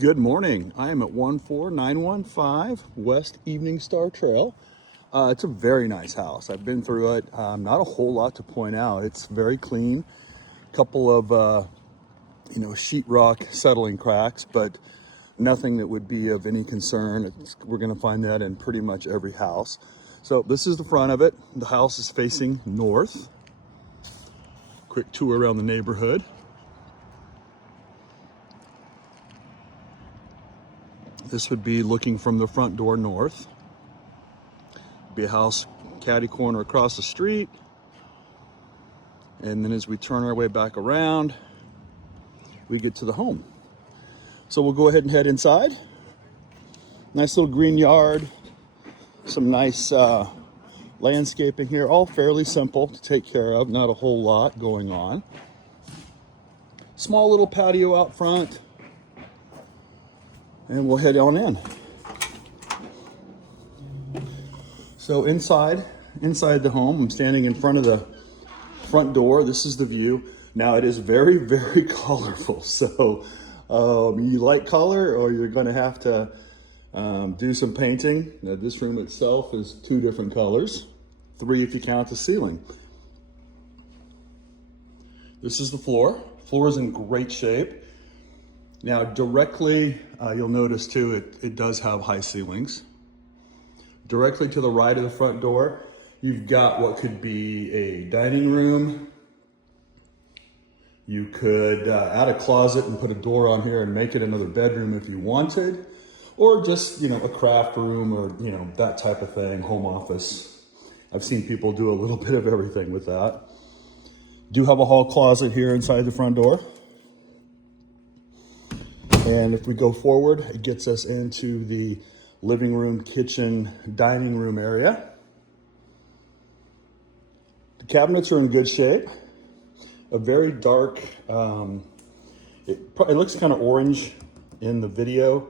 Good morning. I am at 14915 West Evening Star Trail. It's a very nice house. I've been through it. Not a whole lot to point out. It's very clean. Couple of sheetrock settling cracks, but nothing that would be of any concern. We're going to find that in pretty much every house. So this is the front of it. The house is facing north. Quick tour around the neighborhood. This would be looking from the front door north. Be a house catty corner across the street. And then as we turn our way back around, we get to the home. So we'll go ahead and head inside. Nice little green yard. Some nice landscaping here. All fairly simple to take care of. Not a whole lot going on. Small little patio out front. And we'll head on in. So inside the home, I'm standing in front of the front door. This is the view. Now it is very, very colorful. So you like color, or you're going to have to do some painting. Now, this room itself is 2 different colors, 3 if you count the ceiling. This is the floor. Floor is in great shape. Now directly, you'll notice too, it does have high ceilings. Directly to the right of the front door, you've got what could be a dining room. You could add a closet and put a door on here and make it another bedroom if you wanted, or just, a craft room, or, that type of thing, home office. I've seen people do a little bit of everything with that. Do have a hall closet here inside the front door. And if we go forward, it gets us into the living room, kitchen, dining room area. The cabinets are in good shape. A very dark, it looks kind of orange in the video,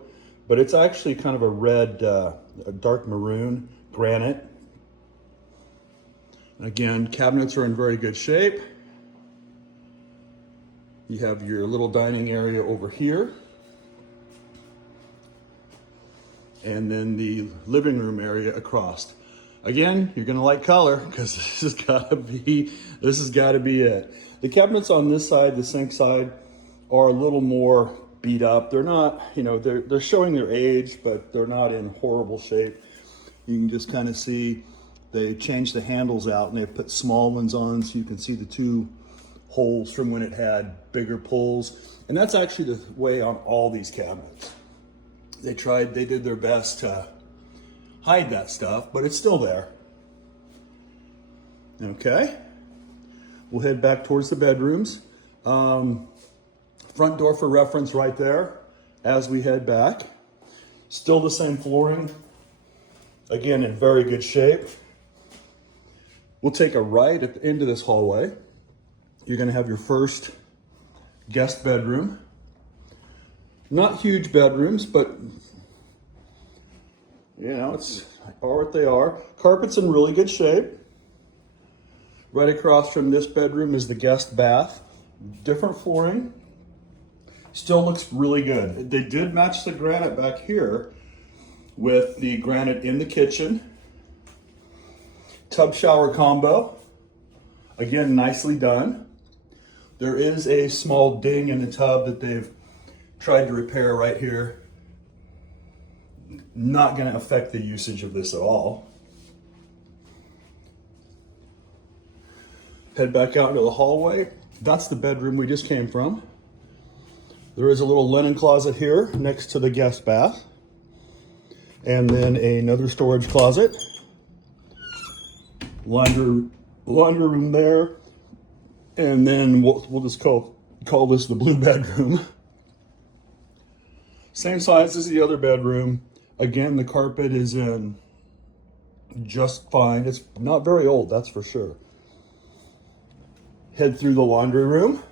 but it's actually kind of a red, a dark maroon granite. Again, cabinets are in very good shape. You have your little dining area over here. And then the living room area across. Again, you're gonna like color, because this has gotta be it. The cabinets on this side, the sink side, are a little more beat up. They're not, they're showing their age, but they're not in horrible shape. You can just kind of see they changed the handles out and they put small ones on, so you can see the 2 holes from when it had bigger pulls. And that's actually the way on all these cabinets. They did their best to hide that stuff, but it's still there. Okay, we'll head back towards the bedrooms. Front door for reference right there as we head back. Still the same flooring. Again, in very good shape. We'll take a right at the end of this hallway. You're gonna have your first guest bedroom. Not huge bedrooms, but it's what they are. Carpet's in really good shape. Right across from this bedroom is the guest bath. Different flooring. Still looks really good. They did match the granite back here with the granite in the kitchen. Tub shower combo. Again, nicely done. There is a small ding in the tub that they've tried to repair right here. Not going to affect the usage of this at all. Head back out into the hallway. That's the bedroom we just came from. There is a little linen closet here next to the guest bath. And then another storage closet. Laundry room there. And then we'll just call this the blue bedroom. Same size as the other bedroom. Again, the carpet is in just fine. It's not very old, that's for sure. Head through the laundry room.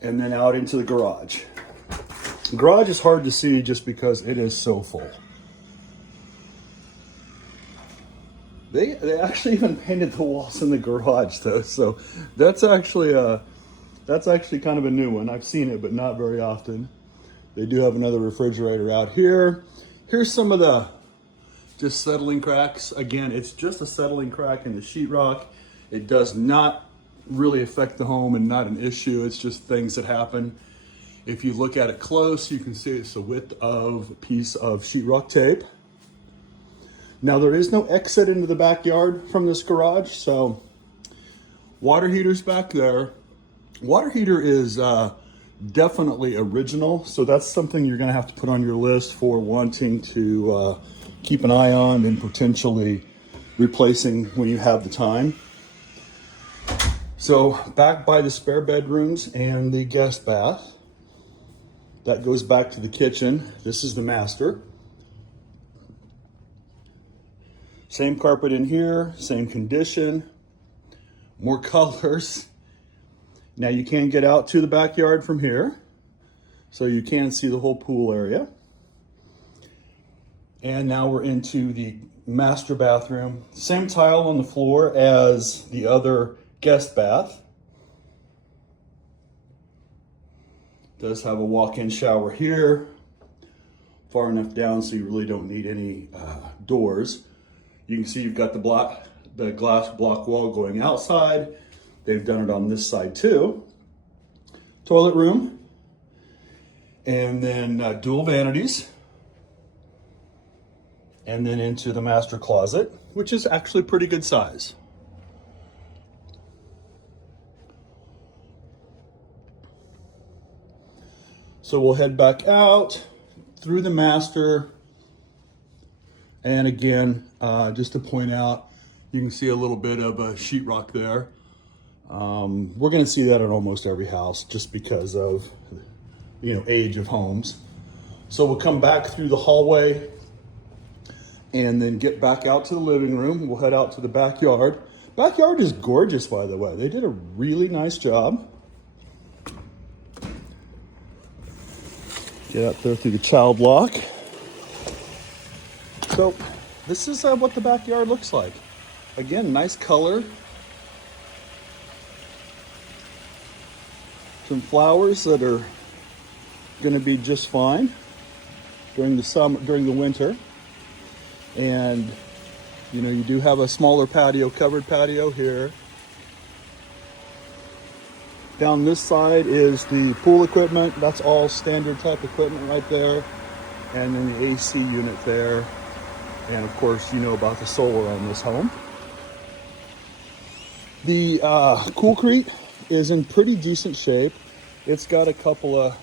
And then out into the garage. The garage is hard to see just because it is so full. They actually even painted the walls in the garage though, so that's actually a That's actually kind of a new one. I've seen it, but not very often. They do have another refrigerator out here. Here's some of the just settling cracks. Again, it's just a settling crack in the sheetrock. It does not really affect the home and not an issue. It's just things that happen. If you look at it close, you can see it's the width of a piece of sheetrock tape. Now there is no exit into the backyard from this garage, so water heater's back there. Water heater is definitely original, so that's something you're gonna have to put on your list for wanting to keep an eye on and potentially replacing when you have the time. So back by the spare bedrooms and the guest bath, that goes back to the kitchen. This is the master. Same carpet in here, same condition, more colors. Now you can get out to the backyard from here, so you can see the whole pool area. And now we're into the master bathroom. Same tile on the floor as the other guest bath. Does have a walk-in shower here, far enough down so you really don't need any doors. You can see you've got the glass block wall going outside. They've done it on this side too. Toilet room, and then dual vanities, and then into the master closet, which is actually pretty good size. So we'll head back out through the master. And again, just to point out, you can see a little bit of a sheetrock there. We're gonna see that in almost every house just because of, age of homes. So we'll come back through the hallway and then get back out to the living room. We'll head out to the backyard. Backyard is gorgeous, by the way. They did a really nice job. Get out there through the child lock. So this is what the backyard looks like. Again, nice color. Some flowers that are going to be just fine during the winter. And you do have a smaller patio, covered patio here. Down this side is the pool equipment. That's all standard type equipment right there. And then the AC unit there. And of course, you know about the solar on this home. The Coolcrete is in pretty decent shape. It's got a couple of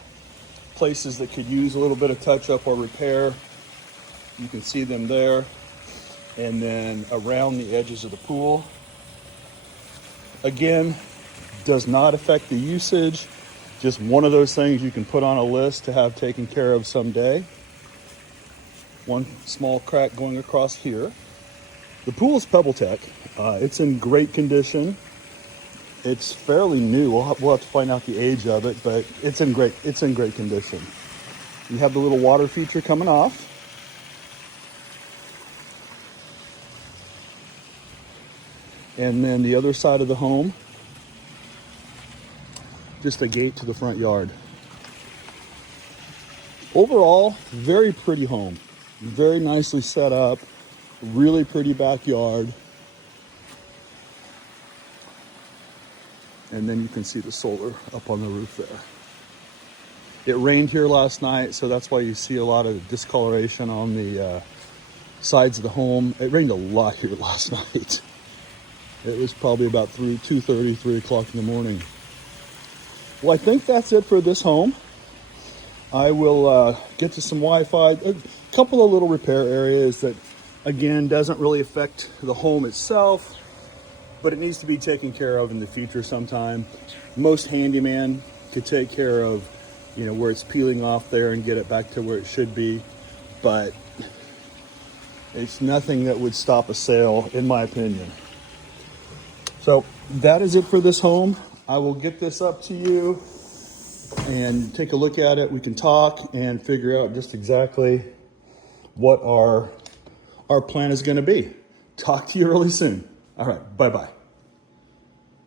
places that could use a little bit of touch up or repair. You can see them there. And then around the edges of the pool. Again, does not affect the usage. Just one of those things you can put on a list to have taken care of someday. One small crack going across here. The pool is PebbleTec. It's in great condition. It's fairly new. We'll have to find out the age of it, but it's in great condition. You have the little water feature coming off. And then the other side of the home, just a gate to the front yard. Overall, very pretty home. Very nicely set up. Really pretty backyard. And then you can see the solar up on the roof there. It rained here last night, so that's why you see a lot of discoloration on the sides of the home. It rained a lot here last night. It was probably about 2:30, 3 o'clock in the morning. Well, I think that's it for this home. I will get to some Wi-Fi. A couple of little repair areas that, again, doesn't really affect the home itself, but it needs to be taken care of in the future sometime. Most handyman could take care of, where it's peeling off there and get it back to where it should be, but it's nothing that would stop a sale, in my opinion. So that is it for this home. I will get this up to you and take a look at it. We can talk and figure out just exactly what our plan is going to be. Talk to you really soon. All right, bye-bye.